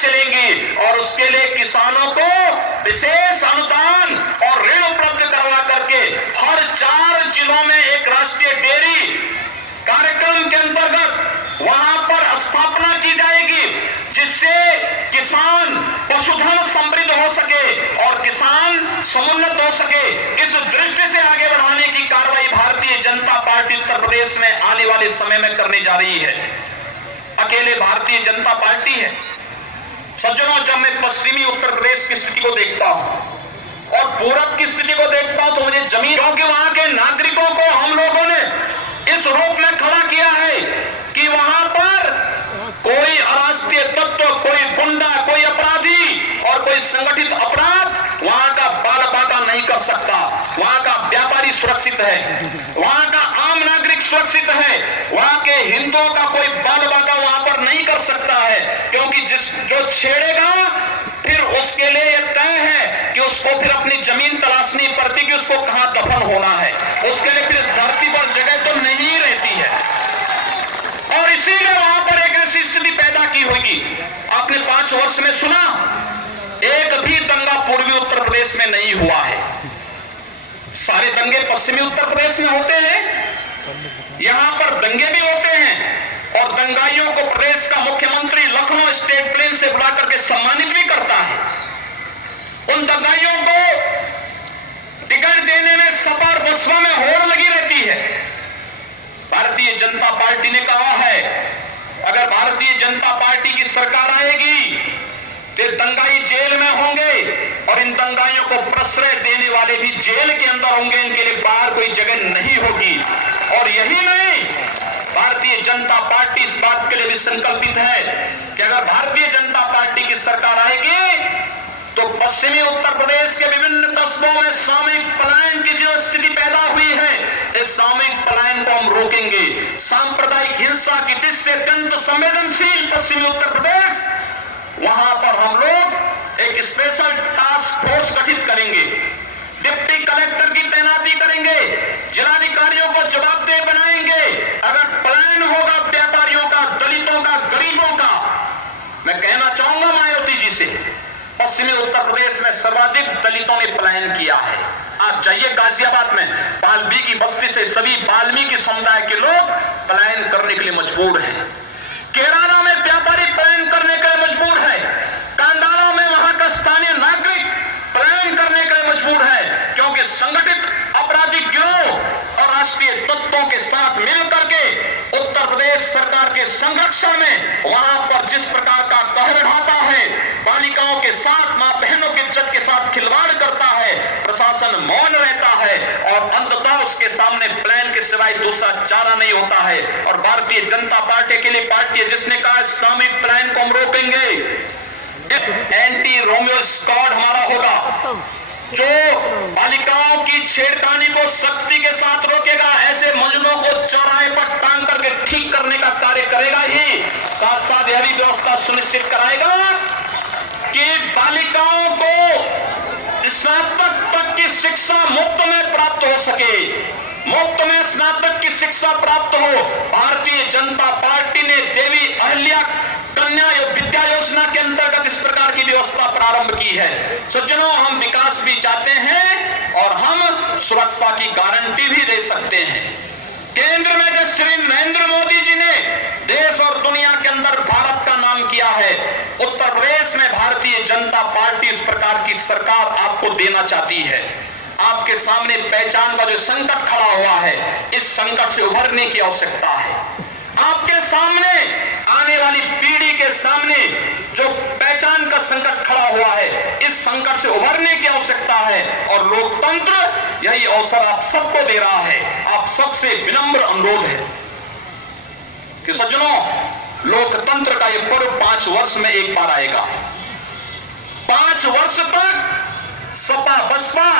चलेंगी और उसके लिए किसानों को विशेष अनुदान और ऋण उपलब्ध करवा करके हर 4 जिलों में एक राष्ट्रीय डेयरी कार्यक्रम के अंतर्गत वहां पर स्थापना की जाएगी, जिससे किसान पशुधन समृद्ध हो सके और किसान समुन्नत हो सके। इस दृष्टि से आगे बढ़ाने की कार्रवाई भारतीय जनता पार्टी उत्तर प्रदेश में आने वाले समय में करने जा रही है। अकेले भारतीय जनता पार्टी है सज्जनों, जब मैं पश्चिमी उत्तर प्रदेश की स्थिति को देखता हूं और पूरब की स्थिति को देखता हूं तो मुझे जमीन, क्योंकि वहां के नागरिकों को हम लोगों ने इस रूप में खड़ा किया है कि वहां पर कोई अराष्ट्रीय तत्व, कोई गुंडा, कोई अपराधी और कोई संगठित अपराध वहां का बाल बाका नहीं कर सकता। वहां का व्यापारी सुरक्षित है, वहां का आम नागरिक सुरक्षित है, वहां के हिंदुओं का कोई बाल बाका वहां पर नहीं कर सकता है, क्योंकि जो छेड़ेगा फिर उसके लिए यह तय है कि उसको फिर अपनी जमीन तलाशनी पड़ती कि उसको कहां दफन होना है। उसके लिए फिर इस धरती पर जगह तो नहीं रहती है और इसीलिए वहां पर एक ऐसी स्थिति पैदा की होगी। आपने 5 वर्ष में सुना एक भी दंगा पूर्वी उत्तर प्रदेश में नहीं हुआ है। सारे दंगे पश्चिमी उत्तर प्रदेश में होते हैं, यहां पर दंगे भी होते हैं और दंगाइयों को प्रदेश का मुख्यमंत्री लखनऊ स्टेट प्लेन से बुला करके सम्मानित भी करता है। उन दंगाइयों को टिकट देने में सपा और बसपा में होड़ लगी रहती है। भारतीय जनता पार्टी ने कहा है अगर भारतीय जनता पार्टी की सरकार आएगी तो दंगाई जेल में होंगे और इन दंगाइयों को प्रश्रय देने वाले भी जेल के अंदर होंगे, इनके लिए बाहर कोई जगह नहीं होगी। और यही नहीं, भारतीय जनता पार्टी इस बात के लिए भी संकल्पित है कि अगर भारतीय जनता पार्टी की सरकार आएगी तो पश्चिमी उत्तर प्रदेश के विभिन्न कस्बों में सामूहिक पलायन की जो स्थिति पैदा हुई है, इस सामूहिक पलायन को हम रोकेंगे। सांप्रदायिक हिंसा की दृष्टि से अत्यंत संवेदनशील पश्चिमी उत्तर प्रदेश, वहां पर हम लोग एक स्पेशल टास्क फोर्स गठित करेंगे, डिप्टी कलेक्टर की तैनाती करेंगे, जिलाधिकारियों को जवाबदेह बनाएंगे। अगर पलायन होगा व्यापारियों का, दलितों का, गरीबों का, मैं कहना चाहूंगा मायावती जी से, पश्चिमी उत्तर प्रदेश में सर्वाधिक दलितों ने पलायन किया है। आप जाइए गाजियाबाद में, वाल्मीकि बस्ती से सभी वाल्मीकि समुदाय के लोग पलायन करने के लिए मजबूर हैं। केराला में व्यापारी पलायन करने के लिए मजबूर है। कांडाला में वहां का स्थानीय नागरिक पलायन करने के लिए मजबूर है, क्योंकि संगठित आपराधिक गिरोह और राष्ट्रीय तत्वों के साथ मिलकर के उत्तर प्रदेश सरकार के संरक्षण में वहां पर जिस प्रकार का कहर ढाता है, बालिकाओं के साथ, मां बहनों की इज्जत के साथ खिलवाड़ करता है, प्रशासन मौन रहता है और अंततः उसके सामने प्लान के सिवाय दूसरा चारा नहीं होता है। और भारतीय जनता पार्टी के लिए पार्टी है जिसने कहा सामूहिक प्लान को हम रोकेंगे। एंटी रोमियो स्क्वाड हमारा होगा जो बालिकाओं की छेड़खानी को सख्ती के साथ रोकेगा, ऐसे मजनूं को चौराहे पर टांग करके ठीक करने का कार्य करेगा ही, साथ साथ यह भी व्यवस्था सुनिश्चित कराएगा कि बालिकाओं को स्नातक तक की शिक्षा मुफ्त में प्राप्त हो सके, मुफ्त में स्नातक की शिक्षा प्राप्त हो। भारतीय जनता पार्टी ने देवी अहिल्या कन्या विद्या योजना के अंतर्गत इस प्रकार की व्यवस्था प्रारंभ की है। सज्जनों, हम विकास भी चाहते हैं और हम सुरक्षा की गारंटी भी दे सकते हैं। केंद्र में जो श्री नरेंद्र मोदी जी ने देश और दुनिया के अंदर भारत का नाम किया है, उत्तर प्रदेश में भारतीय जनता पार्टी इस प्रकार की सरकार आपको देना चाहती है। आपके सामने पहचान का जो संकट खड़ा हुआ है, इस संकट से उभरने की आवश्यकता है। आपके सामने आने वाली पीढ़ी के सामने जो पहचान का संकट खड़ा हुआ है, इस संकट से उभरने की आवश्यकता है और लोकतंत्र यही अवसर आप सबको दे रहा है। आप सबसे विनम्र अनुरोध है कि सज्जनों, लोकतंत्र का यह पर्व 5 वर्ष में एक बार आएगा। 5 वर्ष तक सपा बसपा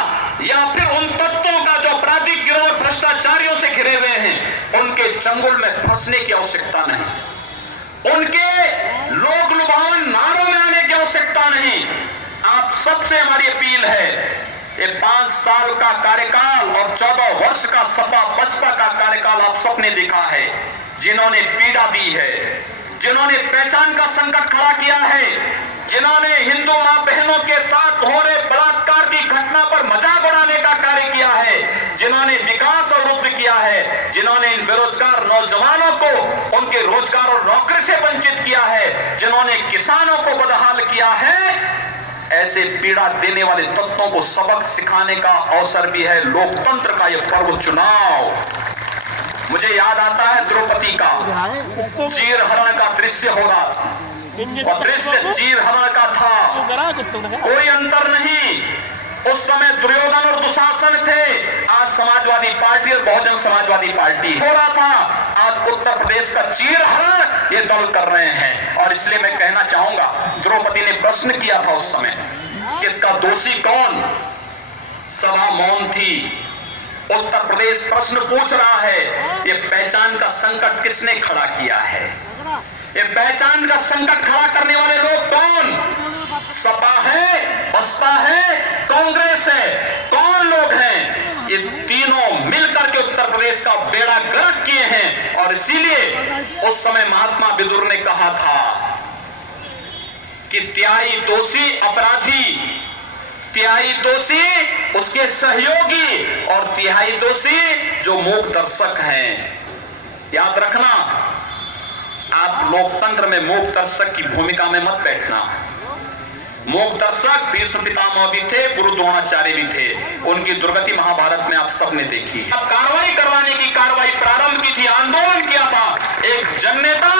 या फिर उन तत्वों का जो आपराधिक गिरोह भ्रष्टाचारियों से घिरे हुए हैं, उनके चंगुल में फंसने की आवश्यकता नहीं, उनके लोक लुभावन नारों में आने की आवश्यकता नहीं। आप सबसे हमारी अपील है, ये 5 साल का कार्यकाल और 14 वर्ष का सपा बसपा का कार्यकाल आप सबने देखा है, जिन्होंने पीड़ा दी है, जिन्होंने पहचान का संकट खड़ा किया है, जिन्होंने हिंदू मां बहनों के साथ हो रहे बलात्कार की घटना पर मजाक उड़ाने का कार्य किया है, जिन्होंने विकास अवरुद्ध किया है, जिन्होंने इन बेरोजगार नौजवानों को उनके रोजगार और नौकरी से वंचित किया है, जिन्होंने किसानों को बदहाल किया है, ऐसे पीड़ा देने वाले तत्वों को सबक सिखाने का अवसर भी है लोकतंत्र का यह पर्व चुनाव। मुझे याद आता है द्रौपदी का चीर हरण का दृश्य हो रहा था, और दृश्य चीर हरण का था, कोई अंतर नहीं। उस समय दुर्योधन और दुशासन थे, आज समाजवादी पार्टी और बहुजन समाजवादी पार्टी हो रहा था, आज उत्तर प्रदेश का चीर हरण ये दल कर रहे हैं। और इसलिए मैं कहना चाहूंगा, द्रौपदी ने प्रश्न किया था उस समय कि इसका दोषी कौन, सभा मौन थी। उत्तर प्रदेश प्रश्न पूछ रहा है, ये पहचान का संकट किसने खड़ा किया है, ये पहचान का संकट खड़ा करने वाले लोग कौन, सपा है, बसपा है, कांग्रेस है, कौन लोग हैं? ये तीनों मिलकर के उत्तर प्रदेश का बेड़ा गर्क किए हैं। और इसीलिए उस समय महात्मा विदुर ने कहा था कि तिहाई दोषी अपराधी, तिहाई दोषी उसके सहयोगी और तिहाई दोषी जो मूक दर्शक हैं। याद रखना, आप लोकतंत्र में मूक दर्शक की भूमिका में मत बैठना। मूक दर्शक भीष्म पितामह भी थे, गुरु द्रोणाचार्य भी थे, उनकी दुर्गति महाभारत में आप सबने देखी। अब कार्रवाई करवाने की कार्रवाई प्रारंभ की थी, आंदोलन किया था। एक जननेता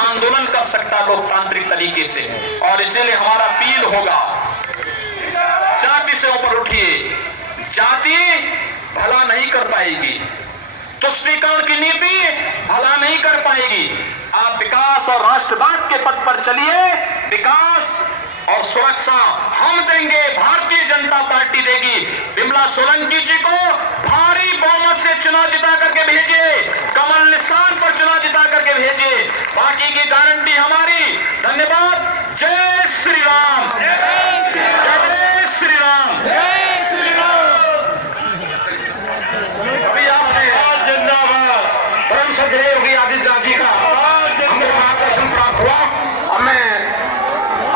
आंदोलन कर सकता लोकतांत्रिक तरीके से, और इसीलिए हमारा अपील होगा, जाति से ऊपर उठिए। जाति भला नहीं कर पाएगी, तुष्टीकरण की नीति भला नहीं कर पाएगी। आप विकास और राष्ट्रवाद के पथ पर चलिए, विकास और सुरक्षा हम देंगे, भारतीय जनता पार्टी देगी। विमला सोलंकी जी को भारी बहुमत से चुनाव जिता करके भेजिए, कमल निशान पर चुनाव जिता करके भेजिए, बाकी की गारंटी हमारी। धन्यवाद। जय श्री राम, जय श्री राम, जय श्री राम। अभी आपने जिंदाबाद परम श्रद्धेय योगी आदित्यनाथ जी का हमें मार्गदर्शन प्राप्त हुआ। अब मैं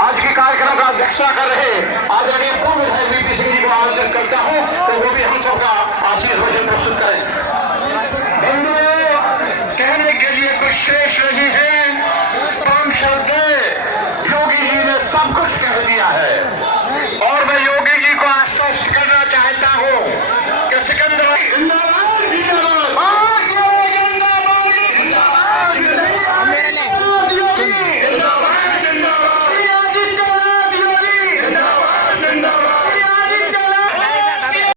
आज के कार्यक्रम का अध्यक्षता कर रहे आदरणीय पूर्व विधायक वीपी सिंह जी को आमंत्रित करता हूं तो वो भी हम सबका आशीष भोजन प्रस्तुत करें। बंधुओं, कहने के लिए कुछ शेष नहीं है, 5 शब्द योगी जी ने सब कुछ कह दिया है।